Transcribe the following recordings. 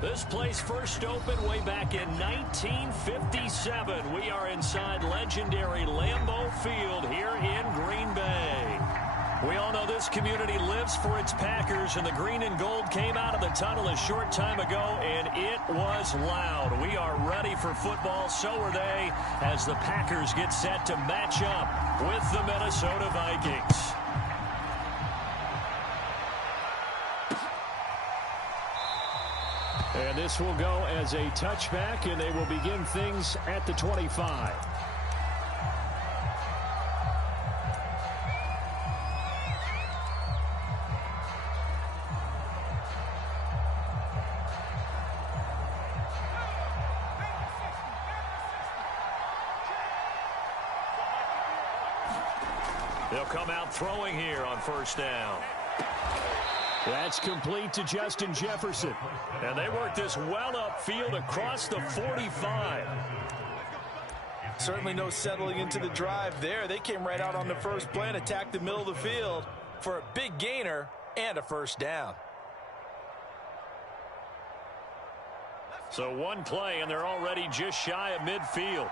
This place first opened way back in 1957. We are inside legendary Lambeau Field here in Green Bay. We all know this community lives for its Packers, and the green and gold came out of the tunnel a short time ago, and it was loud. We are ready for football, so are they, as the Packers get set to match up with the Minnesota Vikings. And this will go as a touchback, and they will begin things at the 25. They'll come out throwing here on first down. That's complete to Justin Jefferson. And they work this well upfield across the 45. Certainly no settling into the drive there. They came right out on the first play and attacked the middle of the field for a big gainer and a first down. So one play, and they're already just shy of midfield.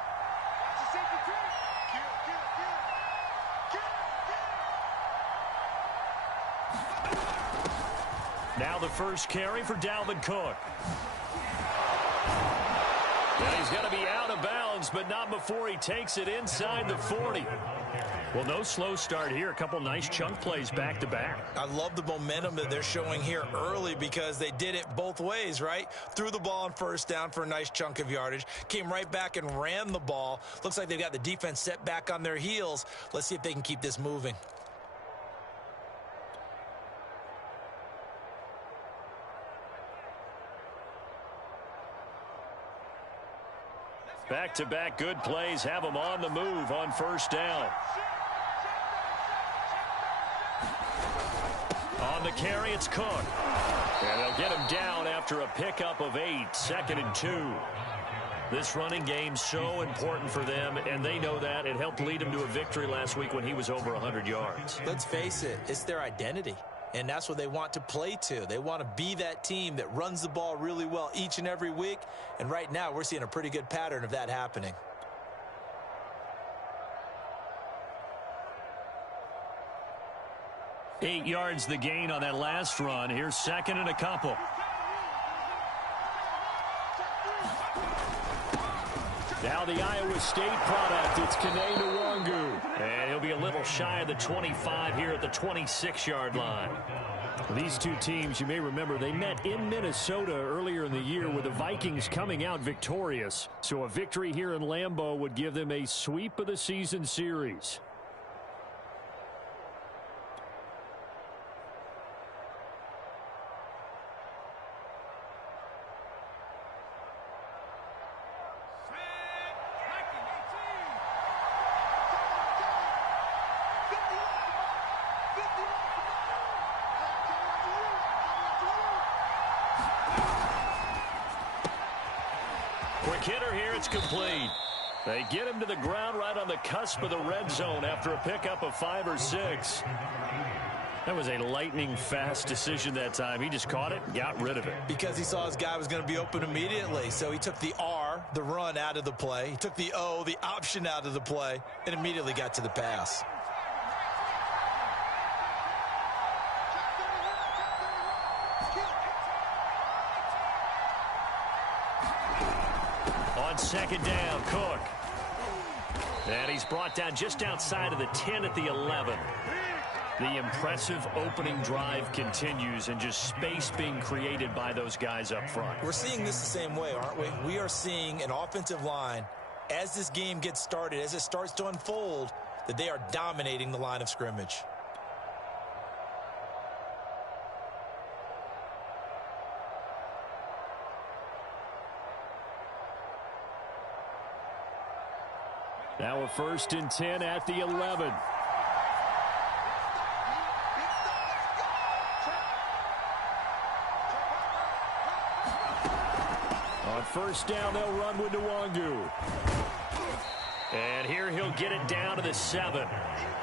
Now the first carry for Dalvin Cook. And he's going to be out of bounds, but not before he takes it inside the 40. Well, no slow start here. A couple nice chunk plays back-to-back. I love the momentum that they're showing here early because they did it both ways, right? Threw the ball on first down for a nice chunk of yardage. Came right back and ran the ball. Looks like they've got the defense set back on their heels. Let's see if they can keep this moving. Back-to-back good plays have them on the move on first down. On the carry, it's Cook. And they'll get him down after a pickup of 8, 2nd and 2. This running game's so important for them, and they know that. It helped lead them to a victory last week when he was over 100 yards. Let's face it, it's their identity. And that's what they want to play to. They want to be that team that runs the ball really well each and every week. And right now, we're seeing a pretty good pattern of that happening. Eight yards the gain on that last run. Here's 2nd and a couple. Now the Iowa State product, it's Kene Nwangu. And he'll be a little shy of the 25 here at the 26-yard line. These two teams, you may remember, they met in Minnesota earlier in the year with the Vikings coming out victorious. So a victory here in Lambeau would give them a sweep of the season series. Quick hitter here, it's complete. They get him to the ground right on the cusp of the red zone after a pickup of 5 or 6. That was a lightning-fast decision that time. He just caught it and got rid of it. Because he saw his guy was going to be open immediately. So he took the R, the run, out of the play. He took the O, the option, out of the play, and immediately got to the pass. On second down, Cook. And he's brought down just outside of the 10 at the 11. The impressive opening drive continues, and just space being created by those guys up front. We're seeing this the same way, aren't we? We are seeing an offensive line, as this game gets started, as it starts to unfold, that they are dominating the line of scrimmage. Now a 1st and 10 at the 11. On first down, they'll run with Nwangu. And here he'll get it down to the 7.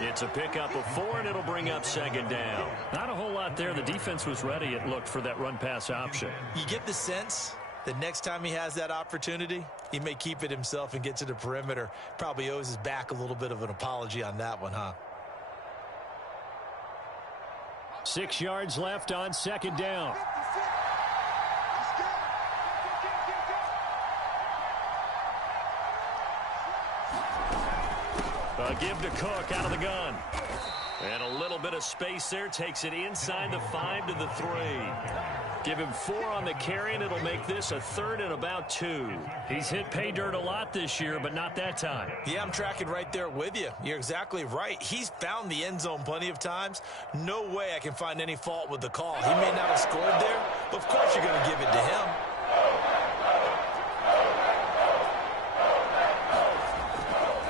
It's a pickup of 4, and it'll bring up second down. Not a whole lot there. The defense was ready, it looked, for that run-pass option. You get the sense that next time he has that opportunity, he may keep it himself and get to the perimeter. Probably owes his back a little bit of an apology on that one, huh? 6 yards left on second down. A give to Cook out of the gun. And a little bit of space there. Takes it inside the 5 to the 3. Give him 4 on the carry, and it'll make this a 3rd and about 2. He's hit pay dirt a lot this year, but not that time. Yeah, I'm tracking right there with you. You're exactly right. He's found the end zone plenty of times. No way I can find any fault with the call. He may not have scored there, but of course you're going to give it to him.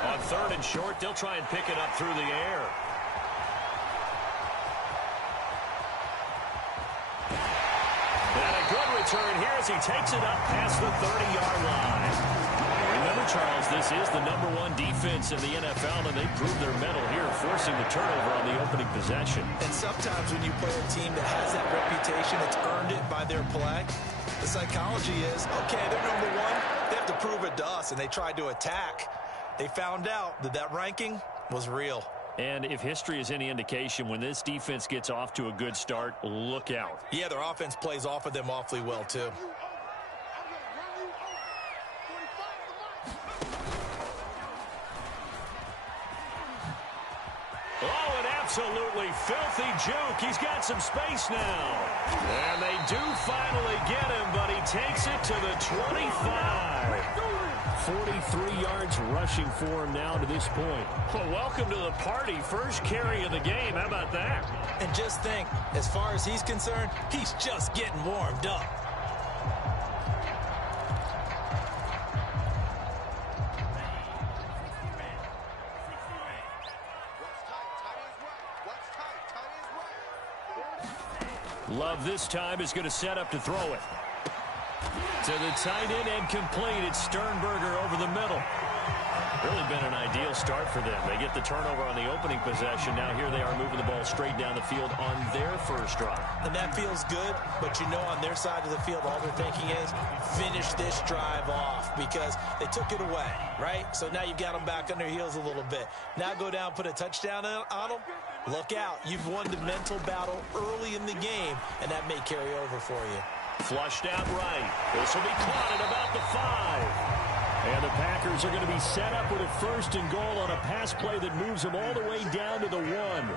On 3rd and short, they'll try and pick it up through the air. Return here as he takes it up past the 30-yard line. Remember, Charles, this is the #1 defense in the NFL, and they proved their mettle here, forcing the turnover on the opening possession. And sometimes when you play a team that has that reputation, it's earned it by their play. The psychology is, okay, they're #1. They have to prove it to us, and they tried to attack. They found out that that ranking was real. And if history is any indication, when this defense gets off to a good start, look out. Yeah, their offense plays off of them awfully well, too. Oh, an absolutely filthy juke. He's got some space now. And they do finally get him, but he takes it to the 25. 43 yards rushing for him now to this point. Well, welcome to the party. First carry of the game. How about that? And just think, as far as he's concerned, he's just getting warmed up. Love this time is going to set up to throw it. To the tight end and complete. It's Sternberger over the middle. Really been an ideal start for them. They get the turnover on the opening possession. Now here they are moving the ball straight down the field on their first drive. And that feels good, but you know on their side of the field all they're thinking is finish this drive off because they took it away, right? So now you've got them back on their heels a little bit. Now go down, put a touchdown on them. Look out. You've won the mental battle early in the game, and that may carry over for you. Flushed out right. This will be caught at about the 5. And the Packers are going to be set up with a 1st and goal on a pass play that moves them all the way down to the 1.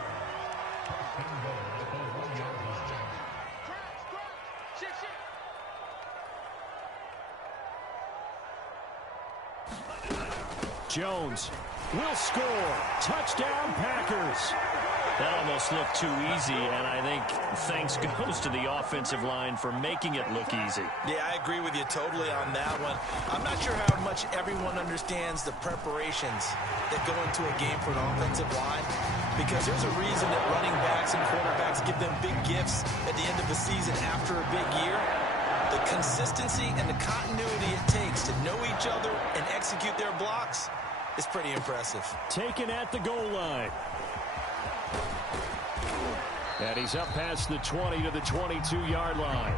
Jones will score. Touchdown, Packers. That almost looked too easy, and I think thanks goes to the offensive line for making it look easy. Yeah, I agree with you totally on that one. I'm not sure how much everyone understands the preparations that go into a game for an offensive line, because there's a reason that running backs and quarterbacks give them big gifts at the end of the season after a big year. The consistency and the continuity it takes to know each other and execute their blocks is pretty impressive. Taken at the goal line. And he's up past the 20 to the 22-yard line.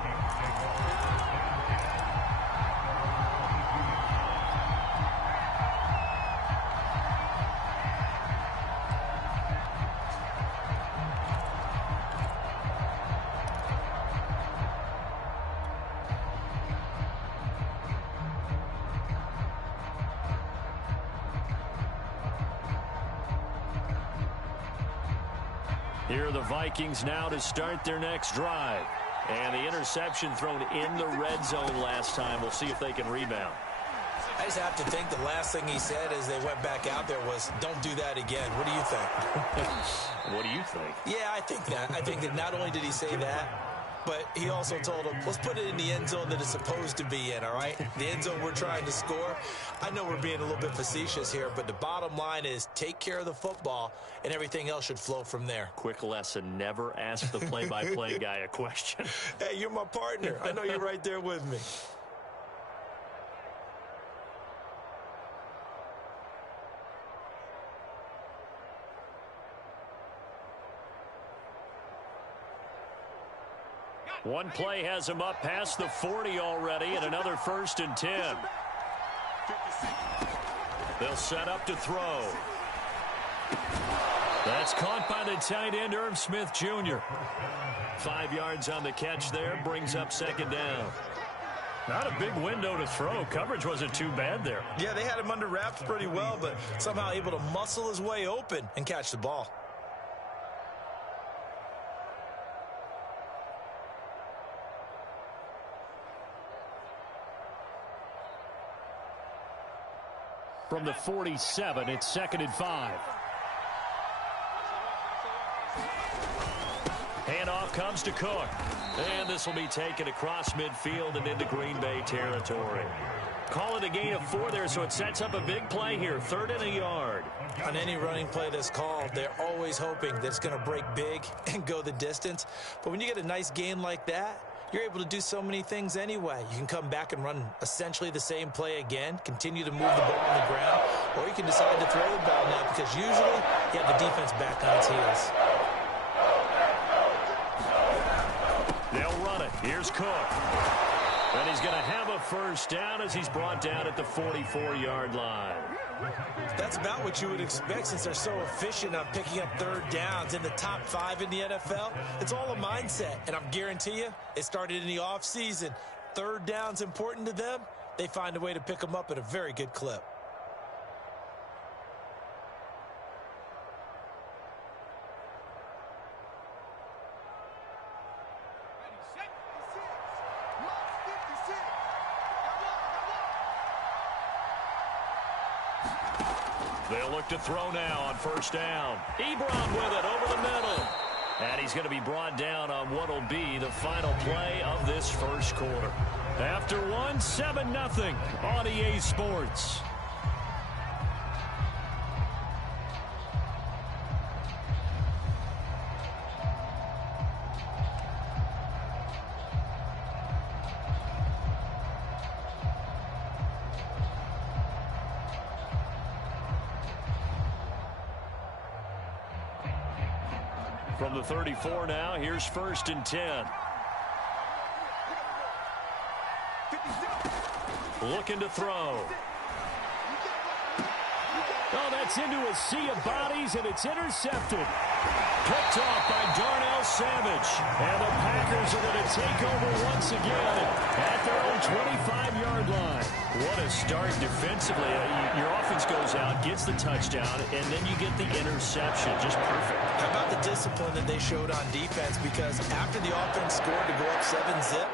Here are the Vikings now to start their next drive. And the interception thrown in the red zone last time. We'll see if they can rebound. I just have to think the last thing he said as they went back out there was, don't do that again. What do you think? What do you think? Yeah, I think that. I think that not only did he say that, but he also told him, let's put it in the end zone that it's supposed to be in, all right? The end zone we're trying to score. I know we're being a little bit facetious here, but the bottom line is take care of the football, and everything else should flow from there. Quick lesson, never ask the play-by-play guy a question. Hey, you're my partner. I know you're right there with me. One play has him up past the 40 already, and another 1st and 10. They'll set up to throw. That's caught by the tight end, Irv Smith Jr. 5 yards on the catch there, brings up 2nd down. Not a big window to throw. Coverage wasn't too bad there. Yeah, they had him under wraps pretty well, but somehow able to muscle his way open and catch the ball. From the 47, it's 2nd and 5. Handoff comes to Cook. And this will be taken across midfield and into Green Bay territory. Call it a gain of 4 there, so it sets up a big play here. 3rd and a yard. On any running play that's called, they're always hoping that it's going to break big and go the distance. But when you get a nice gain like that, you're able to do so many things anyway. You can come back and run essentially the same play again, continue to move the ball on the ground, or you can decide to throw the ball now because usually you have the defense back on its heels. They'll run it. Here's Cook. And he's going to have a 1st down as he's brought down at the 44-yard line. That's about what you would expect since they're so efficient on picking up 3rd downs in the top 5 in the NFL. It's all a mindset, and I guarantee you it started in the offseason. 3rd down's important to them. They find a way to pick them up at a very good clip. They'll look to throw now on 1st down. Ebron with it over the middle. And he's going to be brought down on what will be the final play of this 1st quarter. After 7-0 on EA Sports. From the 34 now, here's 1st and 10. Looking to throw. Oh, that's into a sea of bodies, and it's intercepted. Picked off by Darnell Savage. And the Packers are going to take over once again at their own 25-yard line. What a start defensively. Your offense goes out, gets the touchdown, and then you get the interception. Just perfect. How about the discipline that they showed on defense? Because after the offense scored to go up 7-zip,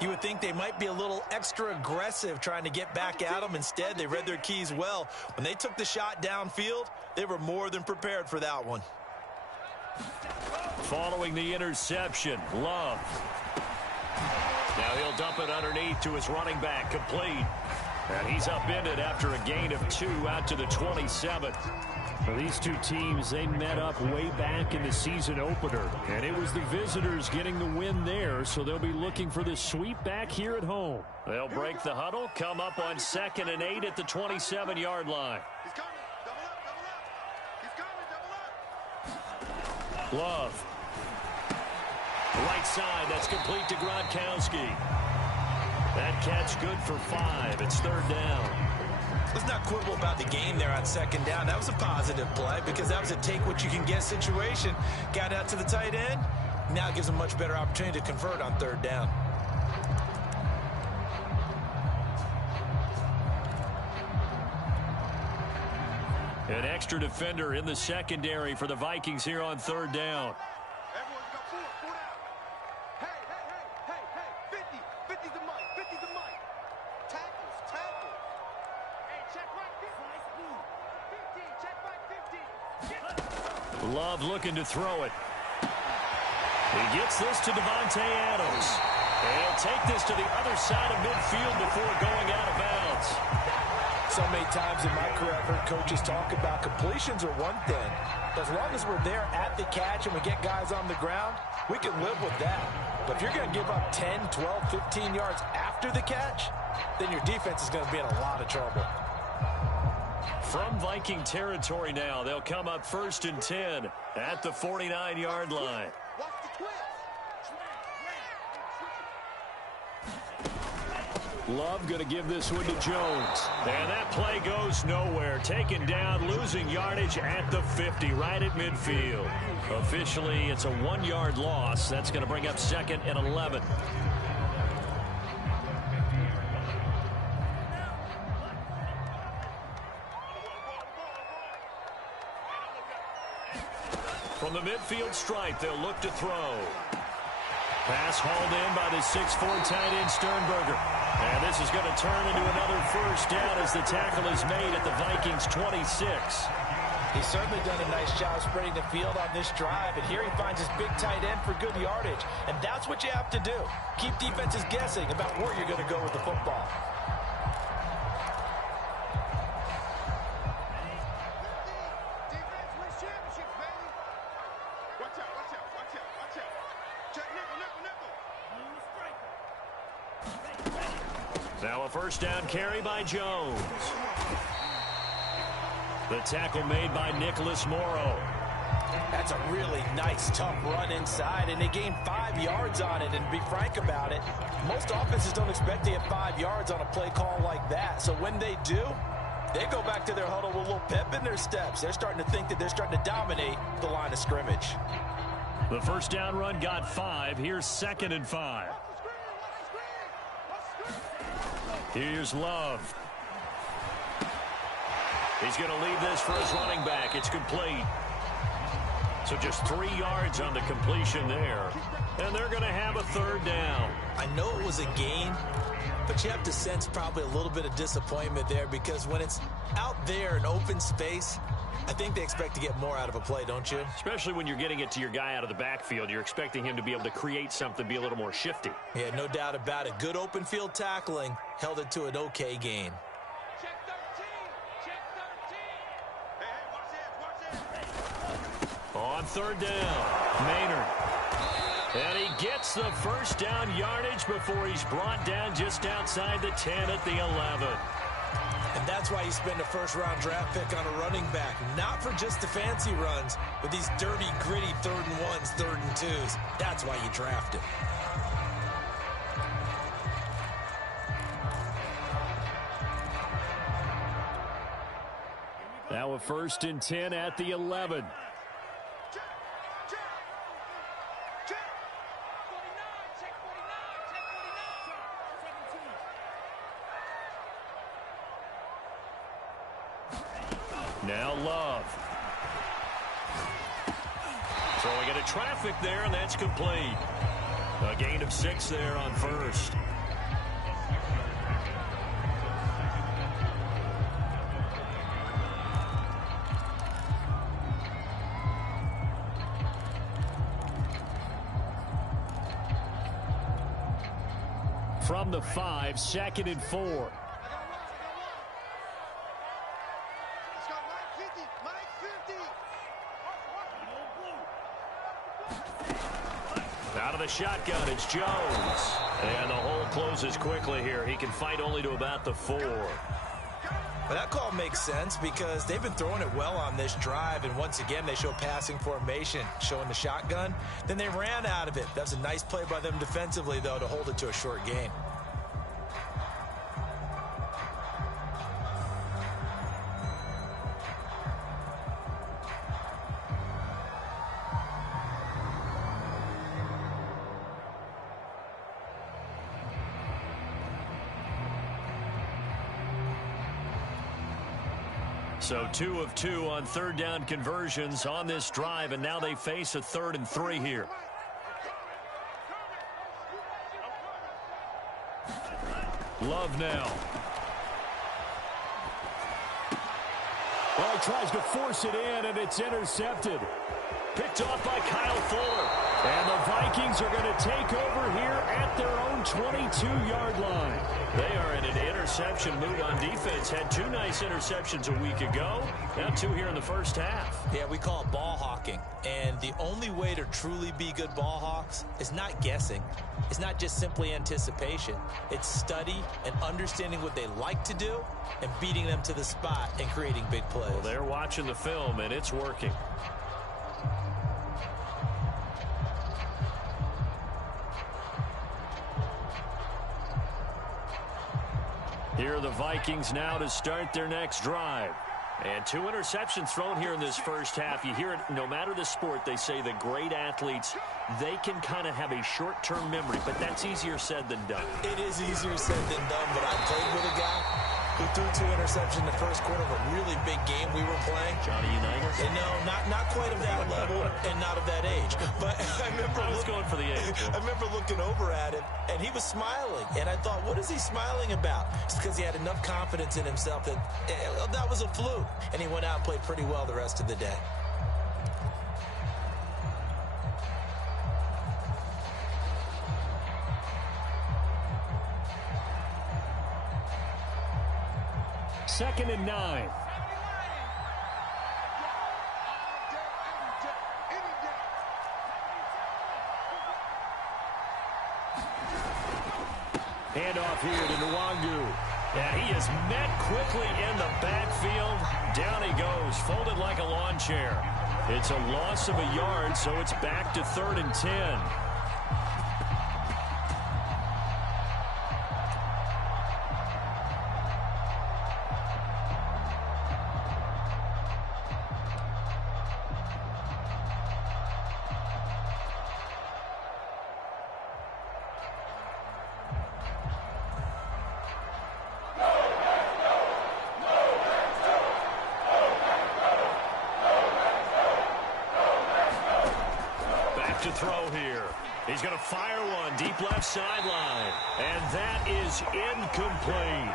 you would think they might be a little extra aggressive trying to get back at them. Instead, they read their keys well. When they took the shot downfield, they were more than prepared for that one. Following the interception, Love. Now he'll dump it underneath to his running back, complete. And he's upended after a gain of 2 out to the 27. Well, these two teams, they met up way back in the season opener. And it was the visitors getting the win there, so they'll be looking for the sweep back here at home. They'll break the huddle, come up on 2nd and 8 at the 27-yard line. Love. Right side, that's complete to Gronkowski. That catch good for 5. It's 3rd down. Let's not quibble about the game there on 2nd down. That was a positive play because that was a take-what-you-can-get situation. Got out to the tight end. Now it gives them a much better opportunity to convert on 3rd down. An extra defender in the secondary for the Vikings here on 3rd down. Love looking to throw it. He gets this to Devontae Adams. And he'll take this to the other side of midfield before going out of bounds. So many times in my career, I've heard coaches talk about completions are one thing. As long as we're there at the catch and we get guys on the ground, we can live with that. But if you're going to give up 10, 12, 15 yards after the catch, then your defense is going to be in a lot of trouble. From Viking territory now, they'll come up 1st and 10 at the 49-yard line. Love going to give this one to Jones. And that play goes nowhere. Taken down, losing yardage at the 50, right at midfield. Officially, it's a 1-yard loss. That's going to bring up 2nd and 11. From the midfield stripe, they'll look to throw. Pass hauled in by the 6'4" tight end Sternberger. And this is going to turn into another first down as the tackle is made at the Vikings 26. He's certainly done a nice job spreading the field on this drive, and here he finds his big tight end for good yardage. And that's what you have to do. Keep defenses guessing about where you're going to go with the football. Now a first down carry by Jones. The tackle made by Nicholas Morrow. That's a really nice, tough run inside, and they gained 5 yards on it. And to be frank about it, most offenses don't expect to get 5 yards on a play call like that. So when they do, they go back to their huddle with a little pep in their steps. They're starting to think that they're starting to dominate the line of scrimmage. The first down run got 5. Here's 2nd and 5. Here's Love. He's going to leave this for his running back. It's complete. So just 3 yards on the completion there. And they're going to have a 3rd down. I know it was a gain, but you have to sense probably a little bit of disappointment there, because when it's out there in open space, I think they expect to get more out of a play, don't you? Especially when you're getting it to your guy out of the backfield. You're expecting him to be able to create something, be a little more shifty. Yeah, no doubt about it. Good open field tackling held it to an okay gain. Check 13. Check 13. Hey, watch this. On 3rd down, Maynard. And he gets the first down yardage before he's brought down just outside the 10 at the 11. And that's why you spend a first-round draft pick on a running back. Not for just the fancy runs, but these dirty, gritty 3rd and 1s, 3rd and 2s. That's why you draft him. Now a 1st and 10 at the 11. Now Love. So we get a traffic there, and that's complete. A gain of 6 there on 1st. From the 5, 2nd and 4. Out of the shotgun, it's Jones. And the hole closes quickly here. He can fight only to about the 4. Well, that call makes sense because they've been throwing it well on this drive, and once again they show passing formation, showing the shotgun. Then they ran out of it. That's a nice play by them defensively, though, to hold it to a short gain. So 2 of 2 on 3rd down conversions on this drive, and now they face a 3rd and 3 here. Love now. Well, he tries to force it in, and it's intercepted. Picked off by Kyle Fuller. And the Vikings are going to take over here at their own 22-yard line. They are in an interception mood on defense. Had 2 nice interceptions a week ago. Now 2 here in the first half. Yeah, we call it ball hawking. And the only way to truly be good ball hawks is not guessing. It's not just simply anticipation. It's study and understanding what they like to do and beating them to the spot and creating big plays. Well, they're watching the film, and it's working. Here are the Vikings now to start their next drive. And 2 interceptions thrown here in this first half. You hear it, no matter the sport, they say the great athletes, they can kind of have a short-term memory, but that's easier said than done. It is easier said than done, but I played with a guy who threw 2 interceptions in the first quarter of a really big game we were playing. Johnny Unitas? And no, not quite of that level and not of that age. But I was going for the age. I remember looking over at him, and he was smiling. And I thought, what is he smiling about? It's because he had enough confidence in himself that that was a fluke. And he went out and played pretty well the rest of the day. Second and 9. Handoff here to Nwangu. And he is met quickly in the backfield. Down he goes, folded like a lawn chair. It's a loss of a yard, so it's back to 3rd and 10. To throw here. He's going to fire one deep left sideline. And that is incomplete.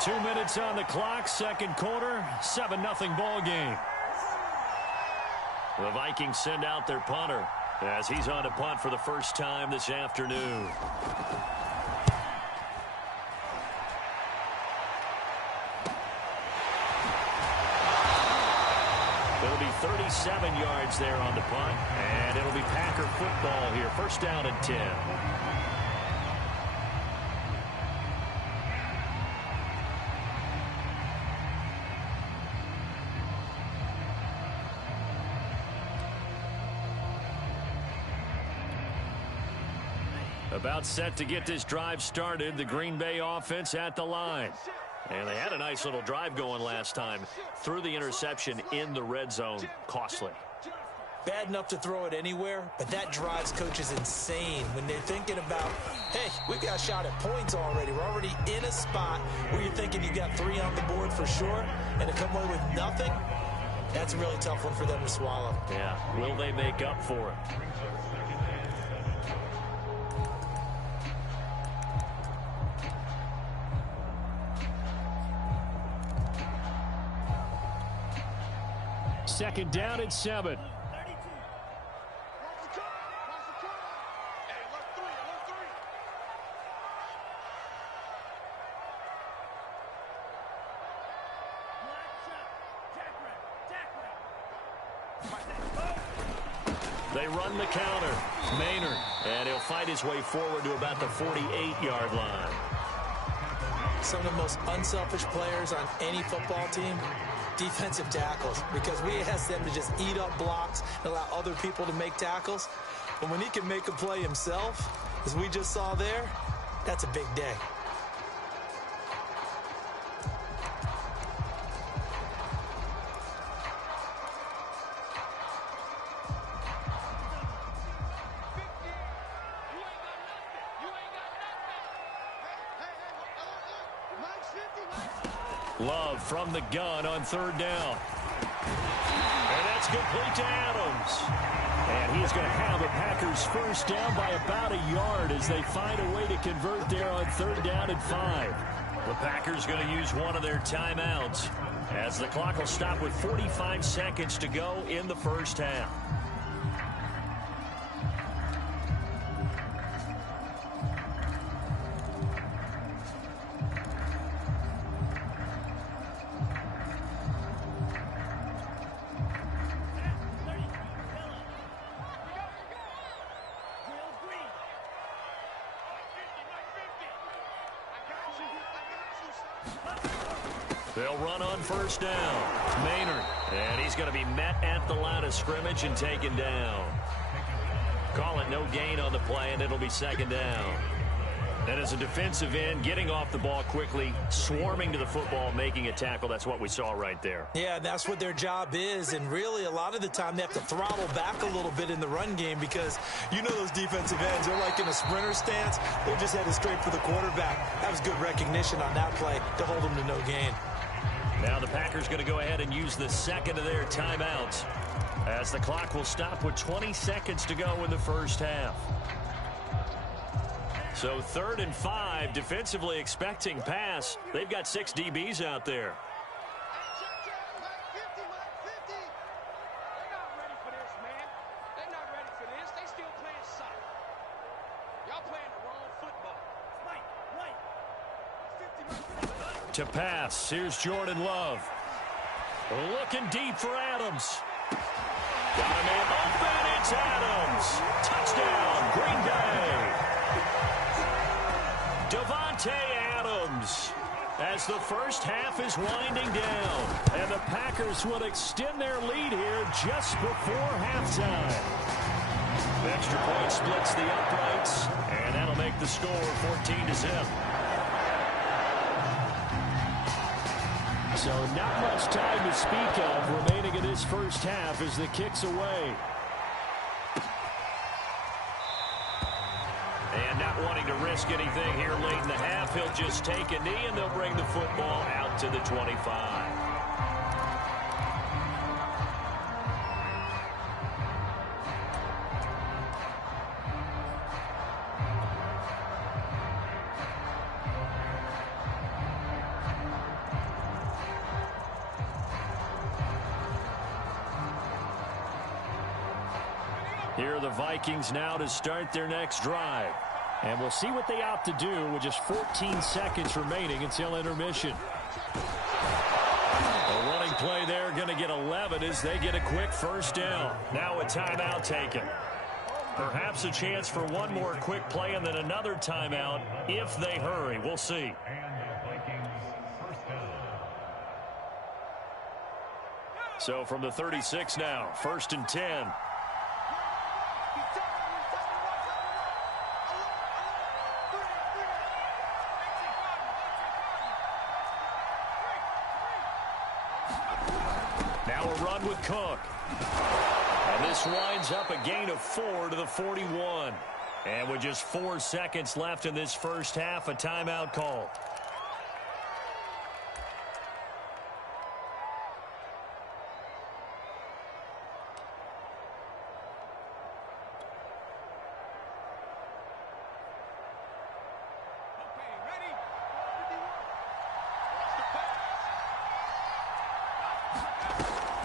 2 minutes on the clock, second quarter, 7-0 ball game. The Vikings send out their punter as he's on to punt for the first time this afternoon. It'll be 37 yards there on the punt, and it'll be Packer football here. First down and 10. About set to get this drive started. The Green Bay offense at the line. And they had a nice little drive going last time. Threw the interception in the red zone. Costly. Bad enough to throw it anywhere, but that drives coaches insane when they're thinking about, hey, we've got a shot at points already. We're already in a spot where you're thinking you got 3 on the board for sure, and to come away with nothing, that's a really tough one for them to swallow. Yeah, will they make up for it? Second down at 7. They run the counter. Maynard, and he'll fight his way forward to about the 48-yard line. Some of the most unselfish players on any football team, defensive tackles, because we ask them to just eat up blocks and allow other people to make tackles. But when he can make a play himself, as we just saw there, that's a big day. Love from the gun on 3rd down. And that's complete to Adams. And he's going to have the Packers first down by about a yard as they find a way to convert there on 3rd down and 5. The Packers going to use one of their timeouts as the clock will stop with 45 seconds to go in the first half. They'll run on first down. Maynard, and he's going to be met at the line of scrimmage and taken down. Call it no gain on the play, and it'll be 2nd down. And as a defensive end, getting off the ball quickly, swarming to the football, making a tackle, that's what we saw right there. Yeah, that's what their job is, and really a lot of the time they have to throttle back a little bit in the run game because you know those defensive ends, they're like in a sprinter stance. They're just headed straight for the quarterback. That was good recognition on that play to hold them to no gain. Now the Packers going to go ahead and use the second of their timeouts as the clock will stop with 20 seconds to go in the first half. So 3rd and 5, defensively expecting pass. They've got 6 DBs out there. To pass, here's Jordan Love. Looking deep for Adams. Got a man open, it's Adams. Touchdown, Green Bay. Davante Adams as the first half is winding down. And the Packers will extend their lead here just before halftime. Extra point splits the uprights, and that'll make the score 14-0. So not much time to speak of remaining in this first half as the kick's away. And not wanting to risk anything here late in the half, he'll just take a knee and they'll bring the football out to the 25. Here are the Vikings now to start their next drive. And we'll see what they opt to do with just 14 seconds remaining until intermission. A running play there, going to get 11 as they get a quick first down. Now a timeout taken. Perhaps a chance for one more quick play and then another timeout if they hurry. We'll see. So from the 36 now, 1st and 10. Now a run with Cook. And this winds up a gain of 4 to the 41. And with just 4 seconds left in this first half, a timeout call.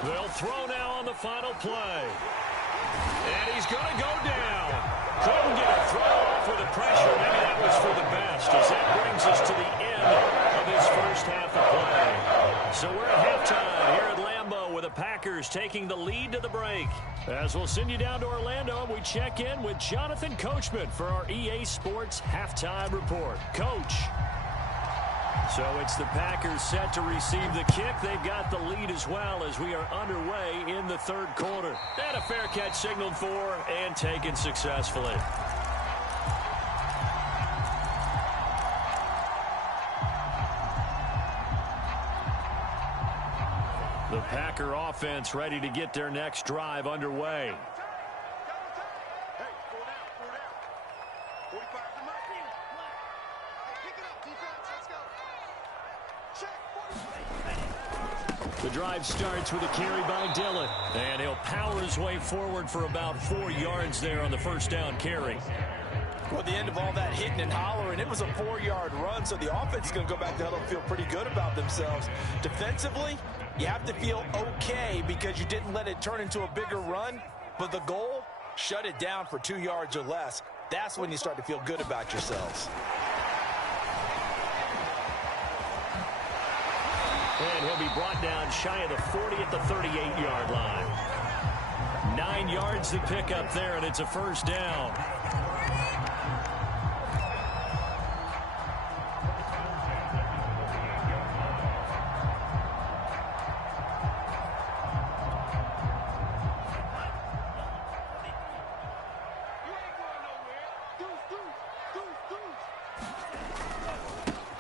They'll throw now on the final play. And he's going to go down. Couldn't get a throw off with the pressure. Maybe that was for the best, as that brings us to the end of this first half of play. So we're at halftime here at Lambeau with the Packers taking the lead to the break. As we'll send you down to Orlando, and we check in with Jonathan Coachman for our EA Sports Halftime Report. Coach. So it's the Packers set to receive the kick. They've got the lead as well as we are underway in the 3rd quarter. And a fair catch signaled for and taken successfully. The Packer offense ready to get their next drive underway. The drive starts with a carry by Dillon. And he'll power his way forward for about 4 yards there on the first down carry. Well, at the end of all that hitting and hollering, it was a 4-yard run, so the offense is going to go back to huddle and feel pretty good about themselves. Defensively, you have to feel okay because you didn't let it turn into a bigger run, but the goal, shut it down for 2 yards or less. That's when you start to feel good about yourselves. And he'll be brought down shy of the 40 at the 38-yard line. 9 yards to pick up there, and it's a first down.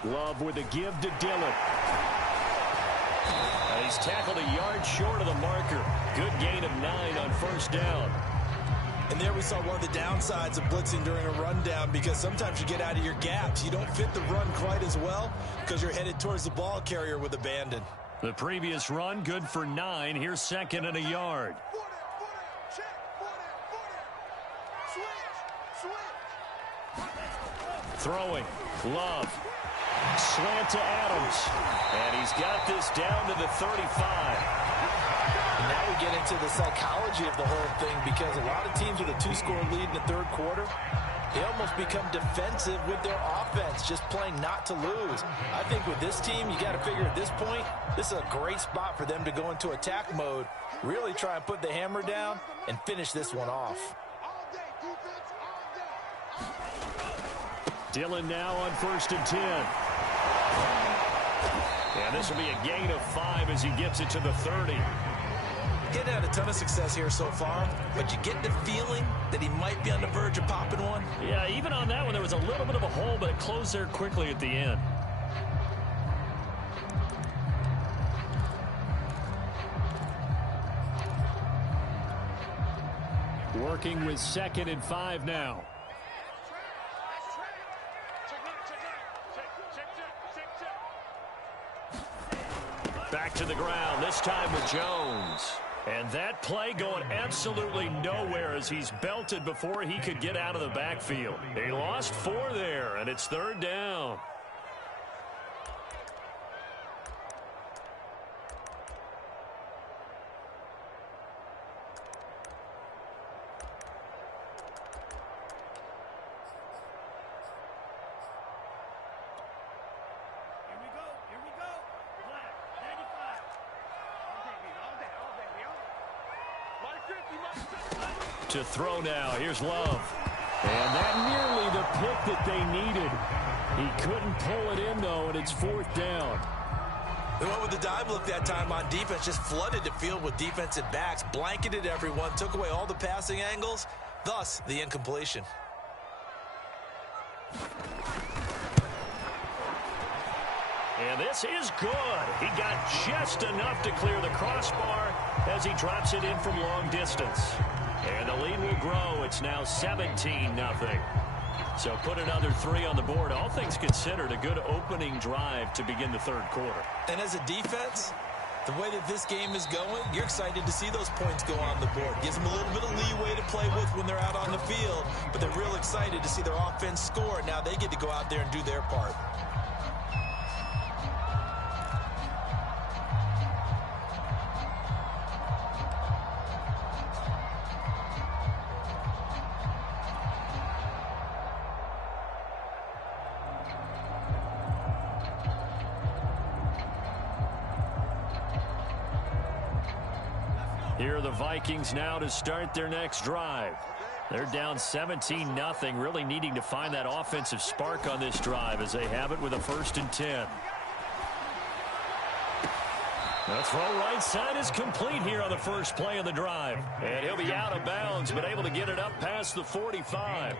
Love with a give to Dillon. And he's tackled a yard short of the marker. Good gain of 9 on first down. And there we saw one of the downsides of blitzing during a rundown, because sometimes you get out of your gaps. You don't fit the run quite as well because you're headed towards the ball carrier with abandon. The previous run good for 9. Here's 2nd and a yard. Throwing. Love. Slant to Adams. And he's got this down to the 35. And now we get into the psychology of the whole thing, because a lot of teams with a 2-score lead in the third quarter, they almost become defensive with their offense, just playing not to lose. I think with this team, you got to figure at this point, this is a great spot for them to go into attack mode, really try and put the hammer down and finish this one off. Dillon now on 1st and 10. And this will be a gain of 5 as he gets it to the 30. Getting had a ton of success here so far, but you get the feeling that he might be on the verge of popping one. Yeah, even on that one, there was a little bit of a hole, but it closed there quickly at the end. Working with 2nd and 5 now. Back to the ground, this time with Jones. And that play going absolutely nowhere as he's belted before he could get out of the backfield. He lost 4 there, and it's 3rd down. To throw now. Here's Love. And that nearly the pick that they needed. He couldn't pull it in, though, and it's 4th down. They went with the dive look that time on defense, just flooded the field with defensive backs, blanketed everyone, took away all the passing angles, thus the incompletion. And this is good. He got just enough to clear the crossbar as he drops it in from long distance. And the lead will grow. It's now 17-0. So put another 3 on the board. All things considered, a good opening drive to begin the 3rd quarter. And as a defense, the way that this game is going, you're excited to see those points go on the board. Gives them a little bit of leeway to play with when they're out on the field, but they're real excited to see their offense score. Now they get to go out there and do their part. Here are the Vikings now to start their next drive. They're down 17-0, really needing to find that offensive spark on this drive as they have it with a 1st and 10. The throw right side is complete here on the first play of the drive. And he'll be out of bounds, but able to get it up past the 45.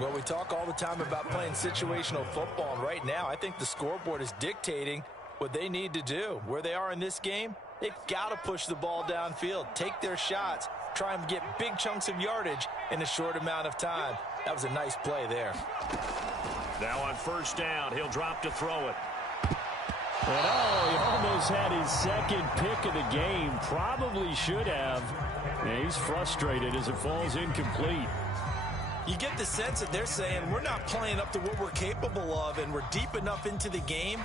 Well, we talk all the time about playing situational football, and right now I think the scoreboard is dictating what they need to do. Where they are in this game, they've got to push the ball downfield, take their shots, try and get big chunks of yardage in a short amount of time. That was a nice play there. Now on 1st down, he'll drop to throw it. And he almost had his 2nd pick of the game. Probably should have. And he's frustrated as it falls incomplete. You get the sense that they're saying we're not playing up to what we're capable of, and we're deep enough into the game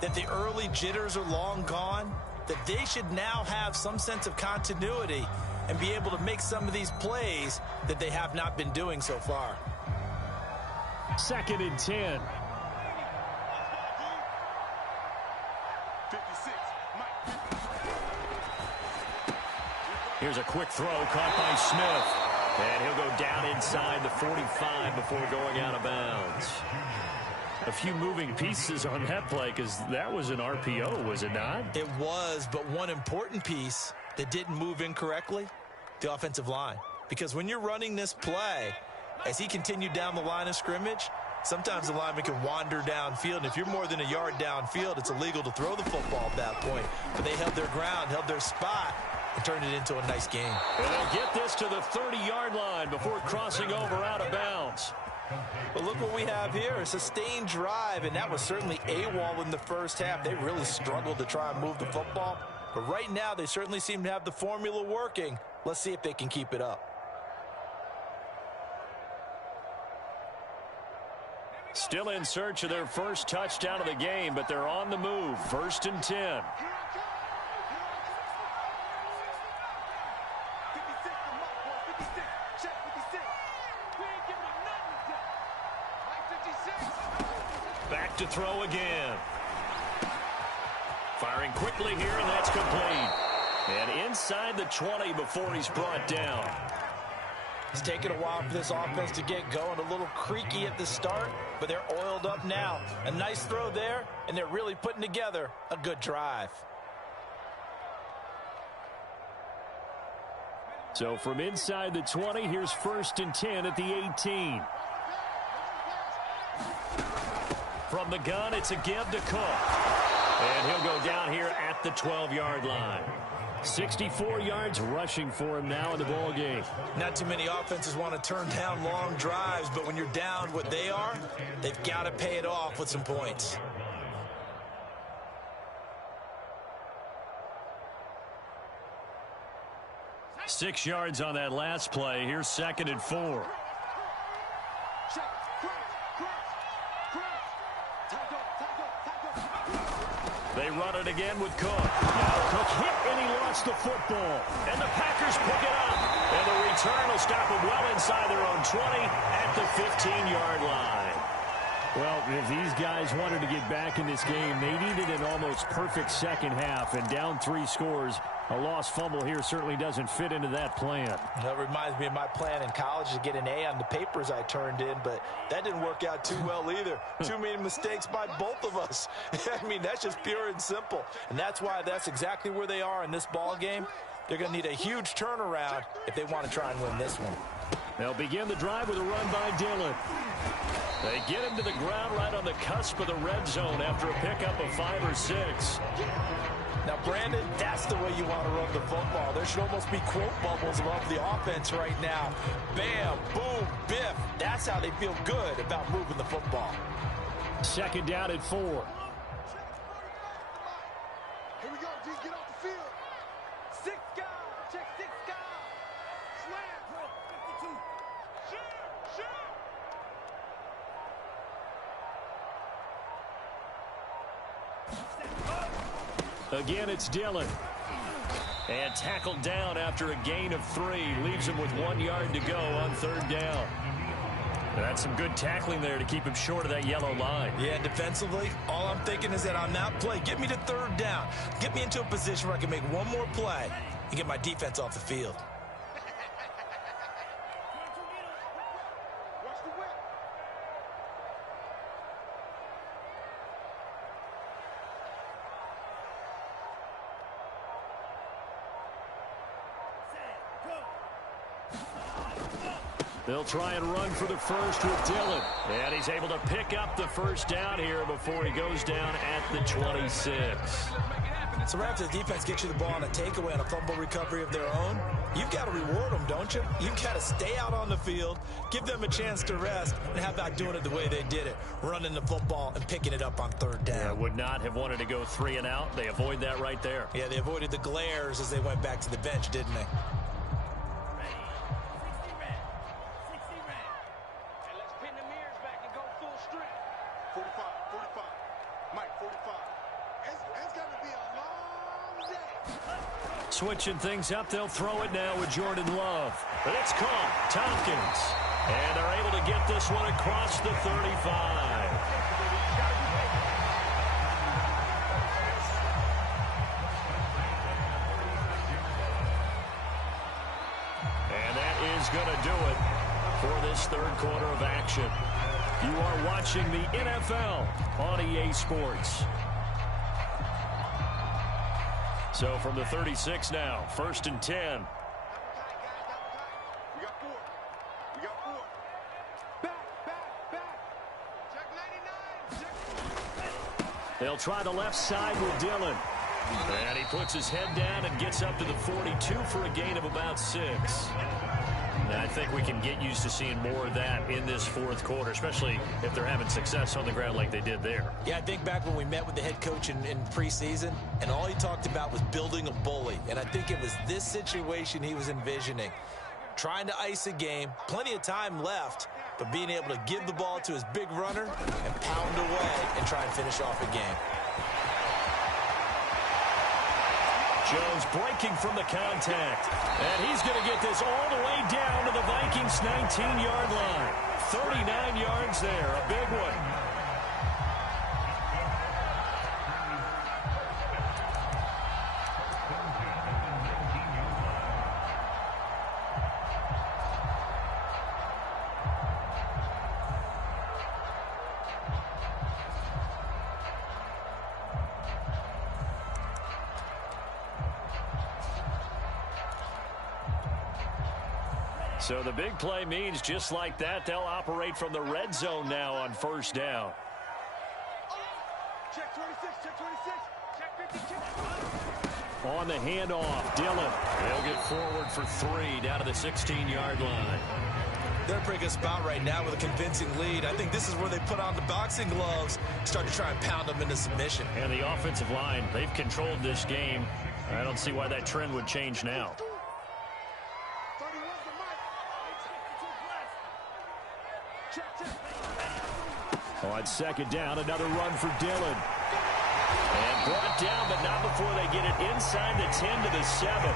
that the early jitters are long gone, that they should now have some sense of continuity and be able to make some of these plays that they have not been doing so far. 2nd and 10. Here's a quick throw caught by Smith. And he'll go down inside the 45 before going out of bounds. A few moving pieces on that play because that was an RPO, was it not? It was, but one important piece that didn't move incorrectly, the offensive line. Because when you're running this play, as he continued down the line of scrimmage, sometimes the lineman can wander downfield. And if you're more than a yard downfield, it's illegal to throw the football at that point. But they held their ground, held their spot, and turned it into a nice game. And they'll get this to the 30-yard line before crossing over out of bounds. But look what we have here, a sustained drive, and that was certainly AWOL in the first half. They really struggled to try and move the football. But right now, they certainly seem to have the formula working. Let's see if they can keep it up. Still in search of their first touchdown of the game, but they're on the move. 1st and 10. Back to throw again. Firing quickly here, and that's complete. And inside the 20 before he's brought down. It's taken a while for this offense to get going. A little creaky at the start, but they're oiled up now. A nice throw there, and they're really putting together a good drive. So from inside the 20, here's 1st and 10 at the 18. From the gun, it's a give to Cook. And he'll go down here at the 12-yard line. 64 yards rushing for him now in the ball game. Not too many offenses want to turn down long drives, but when you're down what they are, they've got to pay it off with some points. Six yards on that last play. Here's 2nd and 4. They run it again with Cook. Now Cook hit and he lost the football. And the Packers pick it up. And the return will stop them well inside their own 20 at the 15-yard line. Well, if these guys wanted to get back in this game, they needed an almost perfect second half. And down 3 scores, a lost fumble here certainly doesn't fit into that plan. That reminds me of my plan in college to get an A on the papers I turned in, but that didn't work out too well either. Too many mistakes by both of us. I mean, that's just pure and simple. And that's why that's exactly where they are in this ball game. They're going to need a huge turnaround if they want to try and win this one. They'll begin the drive with a run by Dillon. They get him to the ground right on the cusp of the red zone after a pickup of 5 or 6. Now, Brandon, that's the way you want to run the football. There should almost be quote bubbles above the offense right now. Bam, boom, biff. That's how they feel good about moving the football. 2nd down at 4. Here we go, G. Get off the field. 6 guys. Check 6 guys. Slam. 52. Shoot. Again, it's Dillon. And tackled down after a gain of 3. Leaves him with 1 yard to go on 3rd down. That's some good tackling there to keep him short of that yellow line. Yeah, defensively, all I'm thinking is that on that play, get me to 3rd down. Get me into a position where I can make one more play and get my defense off the field. Watch the whip. They'll try and run for the first with Dillon. And he's able to pick up the first down here before he goes down at the 26. So right after the defense gets you the ball on a takeaway and a fumble recovery of their own, you've got to reward them, don't you? You've got to stay out on the field, give them a chance to rest, and how about doing it the way they did it, running the football and picking it up on 3rd down. Yeah, would not have wanted to go 3 and out. They avoid that right there. Yeah, they avoided the glares as they went back to the bench, didn't they? Switching things up, they'll throw it now with Jordan Love. But it's caught, Tompkins. And they're able to get this one across the 35. And that is going to do it for this 3rd quarter of action. You are watching the NFL on EA Sports. So from the 36 now, 1st and 10. We got 4. Back. They'll try the left side with Dillon. And he puts his head down and gets up to the 42 for a gain of about 6. And I think we can get used to seeing more of that in this fourth quarter, especially if they're having success on the ground like they did there. Yeah, I think back when we met with the head coach in preseason, and all he talked about was building a bully. And I think it was this situation he was envisioning. Trying to ice a game, plenty of time left, but being able to give the ball to his big runner and pound away and try and finish off a game. Jones breaking from the contact. And he's going to get this all the way down to the Vikings' 19-yard line. 39 yards there, a big one. So the big play means just like that, they'll operate from the red zone now on first down. Check 26, check 26, check 50, check. On the handoff, Dillon. They'll get forward for 3 down to the 16-yard line. They're in a pretty good spot right now with a convincing lead. I think this is where they put on the boxing gloves, start to try and pound them into submission. And the offensive line, they've controlled this game. I don't see why that trend would change now. On second down, another run for Dillon. And brought down, but not before they get it inside the 10 to the 7.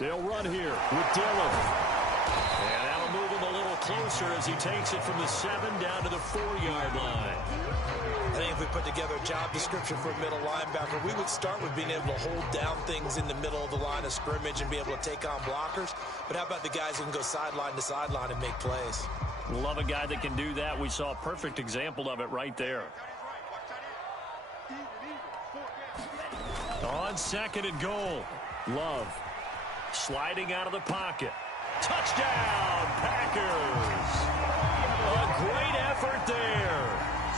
They'll run here with Dillon. And that'll move him a little closer as he takes it from the 7 down to the 4-yard line. I think if we put together a job description for a middle linebacker, we would start with being able to hold down things in the middle of the line of scrimmage and be able to take on blockers. But how about the guys who can go sideline to sideline and make plays? Love a guy that can do that. We saw a perfect example of it right there. On second and goal, Love. Sliding out of the pocket. Touchdown, Packers. A great effort there.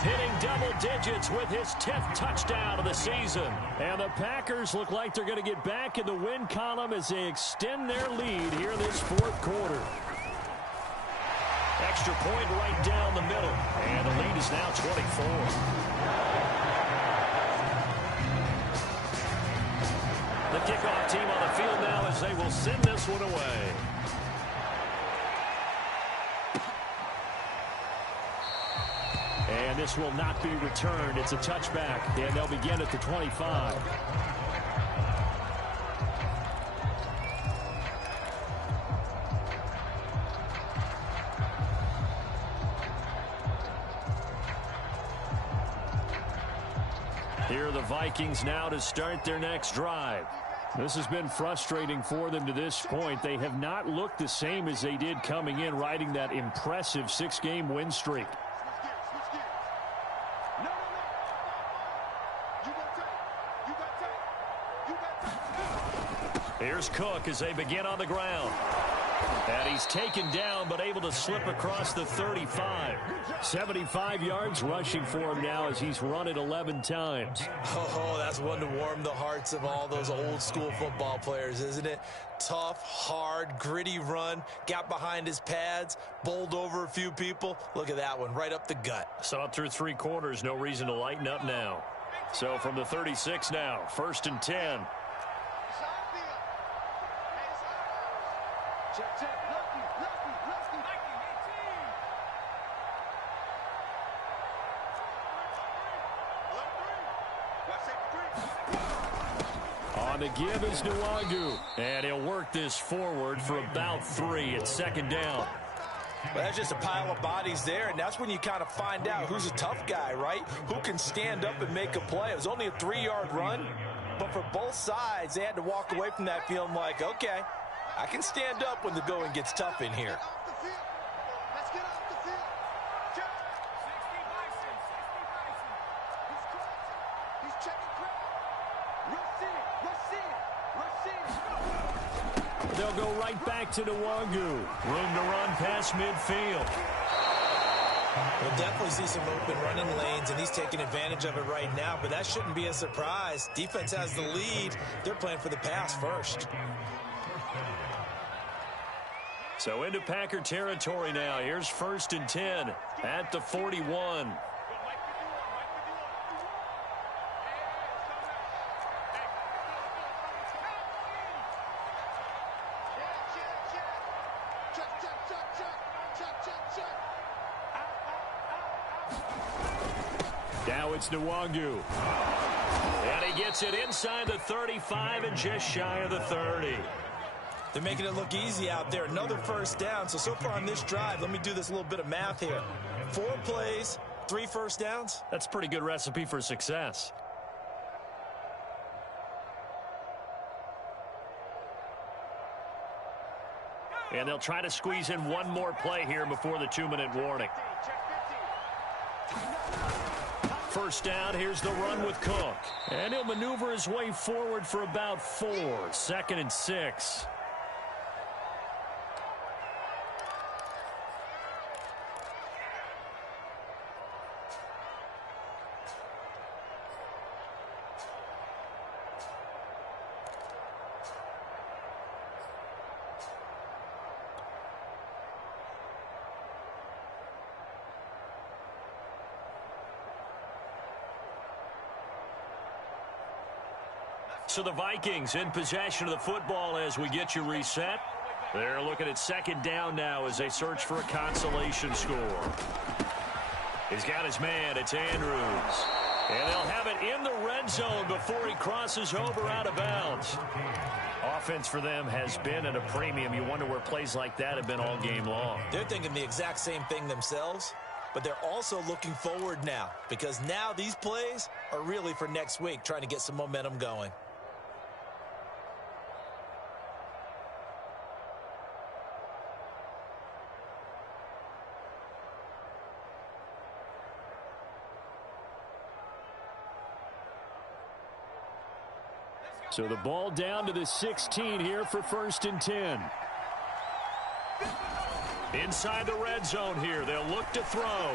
Hitting double digits with his 10th touchdown of the season. And the Packers look like they're going to get back in the win column as they extend their lead here in this fourth quarter. Extra point right down the middle. And the lead is now 24. The kickoff team on the field now as they will send this one away. And this will not be returned. It's a touchback, and they'll begin at the 25. Here are the Vikings now to start their next drive. This has been frustrating for them to this point. They have not looked the same as they did coming in, riding that impressive 6-game win streak. Here's Cook as they begin on the ground. And he's taken down, but able to slip across the 35. 75 yards rushing for him now as he's run it 11 times. Oh, that's one to warm the hearts of all those old school football players, isn't it? Tough, hard, gritty run. Got behind his pads, bowled over a few people. Look at that one, right up the gut. Saw it through 3 quarters. No reason to lighten up now. So from the 36 now, 1st and 10. Check, check, lefty. On the give is Nwangu. And he'll work this forward for about 3 at 2nd down. Well, that's just a pile of bodies there, and that's when you kind of find out who's a tough guy, right? Who can stand up and make a play. It was only a 3-yard run, But for both sides, they had to walk away from that feeling like, okay, I can stand up when the going gets tough in here. Let's get off the field. Check. 60 Bison. He's checking crowd. Rush in. They'll go right back to Nwangu. Room to run past midfield. We'll definitely see some open running lanes, and he's taking advantage of it right now, but that shouldn't be a surprise. Defense has the lead. They're playing for the pass first. So into Packer territory now. Here's 1st and 10 at the 41. Now it's Nwangu. And he gets it inside the 35 and just shy of the 30. They're making it look easy out there. Another first down. So far on this drive, let me do this little bit of math here. 4 plays, 3 first downs. That's a pretty good recipe for success. And they'll try to squeeze in one more play here before the 2-minute warning. First down, here's the run with Cook. And he'll maneuver his way forward for about 4. 2nd and 6. So the Vikings in possession of the football as we get you reset. They're looking at 2nd down now as they search for a consolation score. He's got his man. It's Andrews. And they'll have it in the red zone before he crosses over out of bounds. Offense for them has been at a premium. You wonder where plays like that have been all game long. They're thinking the exact same thing themselves, but they're also looking forward now because now these plays are really for next week, trying to get some momentum going. So the ball down to the 16 here for 1st and 10. Inside the red zone here. They'll look to throw.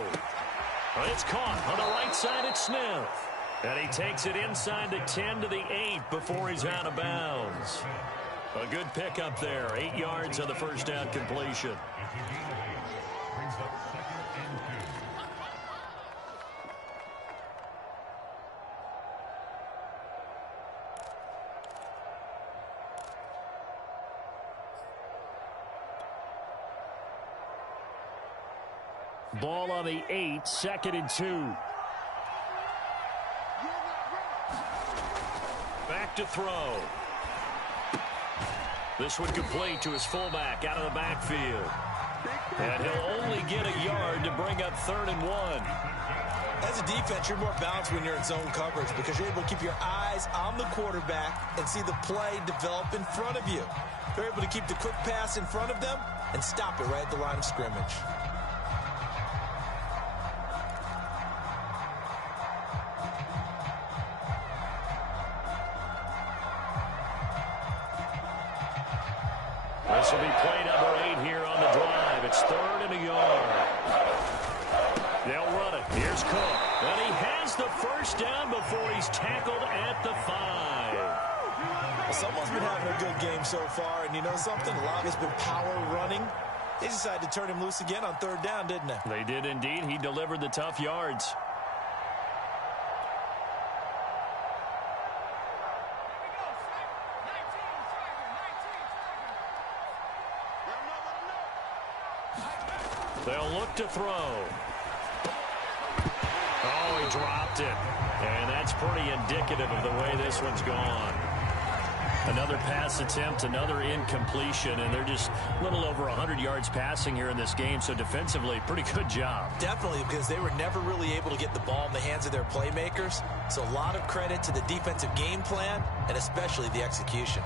It's caught on the right side at Smith. And he takes it inside the 10 to the 8 before he's out of bounds. A good pickup there. 8 yards on the first down completion. Ball on the 8, 2nd and 2. Back to throw. This one complete to his fullback out of the backfield. And he'll only get a yard to bring up 3rd and 1. As a defense, you're more balanced when you're in zone coverage because you're able to keep your eyes on the quarterback and see the play develop in front of you. You're able to keep the quick pass in front of them and stop it right at the line of scrimmage. This will be play number 8 here on the drive. It's 3rd and a yard. They'll run it. Here's Cook. And he has the first down before he's tackled at the 5. Well, someone's been having a good game so far, and you know something? A lot of it's been power running. They decided to turn him loose again on 3rd down, didn't they? They did indeed. He delivered the tough yards. They'll look to throw. Oh, he dropped it. And that's pretty indicative of the way this one's gone. Another pass attempt, another incompletion, and they're just a little over 100 yards passing here in this game, so defensively, pretty good job. Definitely, because they were never really able to get the ball in the hands of their playmakers, so a lot of credit to the defensive game plan, and especially the execution.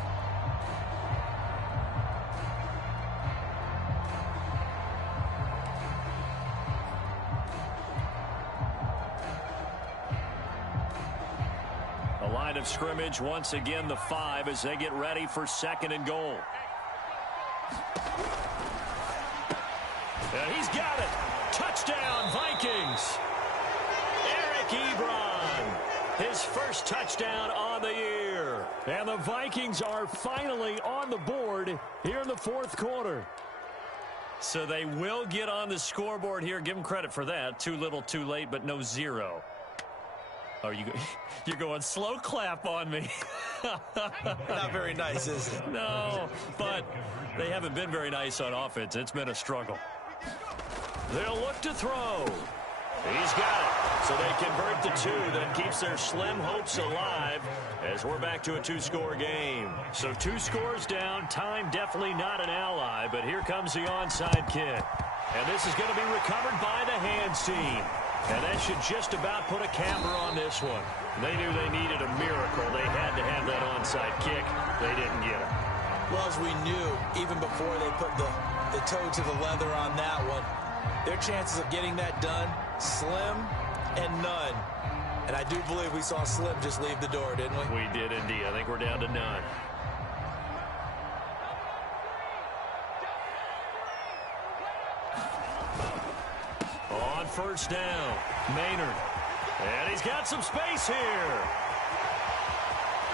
Line of scrimmage once again the 5 as they get ready for 2nd and goal. And he's got it. Touchdown Vikings. Eric Ebron, his first touchdown on the year. And the Vikings are finally on the board here in the 4th quarter. So they will get on the scoreboard here. Give them credit for that. Too little, too late, but no 0. Oh, you're going slow clap on me. Not very nice, is it? No, but they haven't been very nice on offense. It's been a struggle. They'll look to throw. He's got it. So they convert the 2. That keeps their slim hopes alive as we're back to a 2-score game. So 2 scores down. Time definitely not an ally, but here comes the onside kick. And this is going to be recovered by the hands team. And that should just about put a camper on this one. They knew they needed a miracle. They had to have that onside kick. They didn't get it. Well, as we knew, even before they put the toe to the leather on that one, their chances of getting that done, slim and none. And I do believe we saw Slim just leave the door, didn't we? We did indeed. I think we're down to none. On first down, Maynard. And he's got some space here.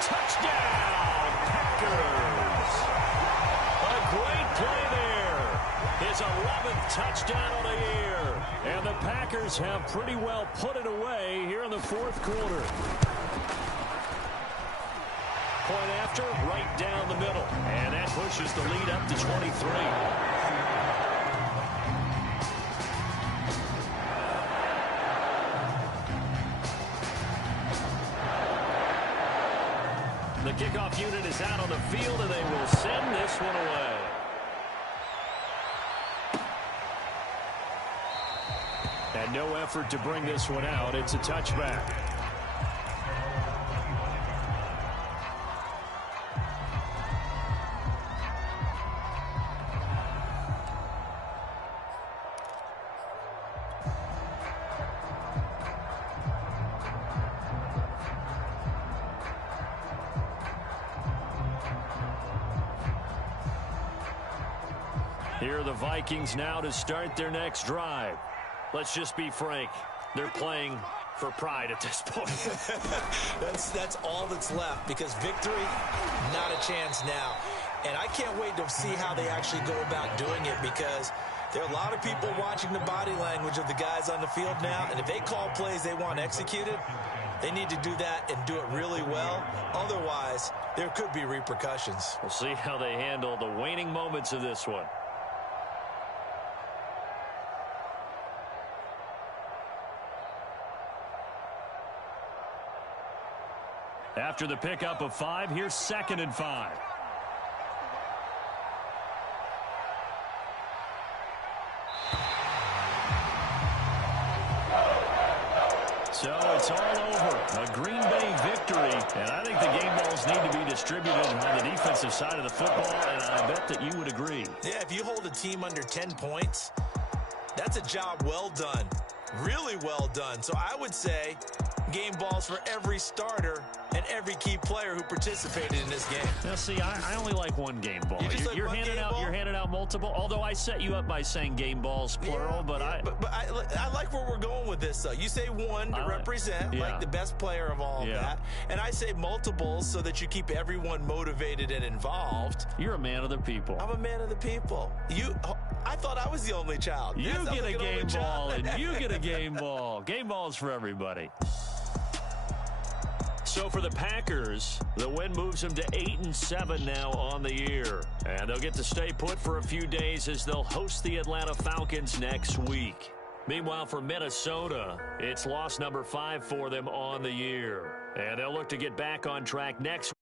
Touchdown, Packers. A great play there. His 11th touchdown of the year. And the Packers have pretty well put it away here in the 4th quarter. Point after, right down the middle. And that pushes the lead up to 23. The kickoff unit is out on the field, and they will send this one away. And no effort to bring this one out. It's a touchback. Here are the Vikings now to start their next drive. Let's just be frank. They're playing for pride at this point. That's all that's left, because victory, not a chance now. And I can't wait to see how they actually go about doing it, because there are a lot of people watching the body language of the guys on the field now, and if they call plays they want executed, they need to do that and do it really well. Otherwise, there could be repercussions. We'll see how they handle the waning moments of this one. After the pickup of 5, here's 2nd and 5. So it's all over. A Green Bay victory. And I think the game balls need to be distributed on the defensive side of the football, and I bet that you would agree. Yeah, if you hold a team under 10 points, that's a job well done. Really well done. So I would say game balls for every starter and every key player who participated in this game. Now, see, I only like one game ball. You're handing out multiple. Although I set you up by saying game balls plural, but I like where we're going with this. Though you say one to represent like the best player of all of that, and I say multiples so that you keep everyone motivated and involved. You're a man of the people. I'm a man of the people. I thought I was the only child. You get a game ball, and you get a game ball. Game balls for everybody. So for the Packers, the win moves them to 8-7 now on the year. And they'll get to stay put for a few days as they'll host the Atlanta Falcons next week. Meanwhile, for Minnesota, it's loss number 5 for them on the year. And they'll look to get back on track next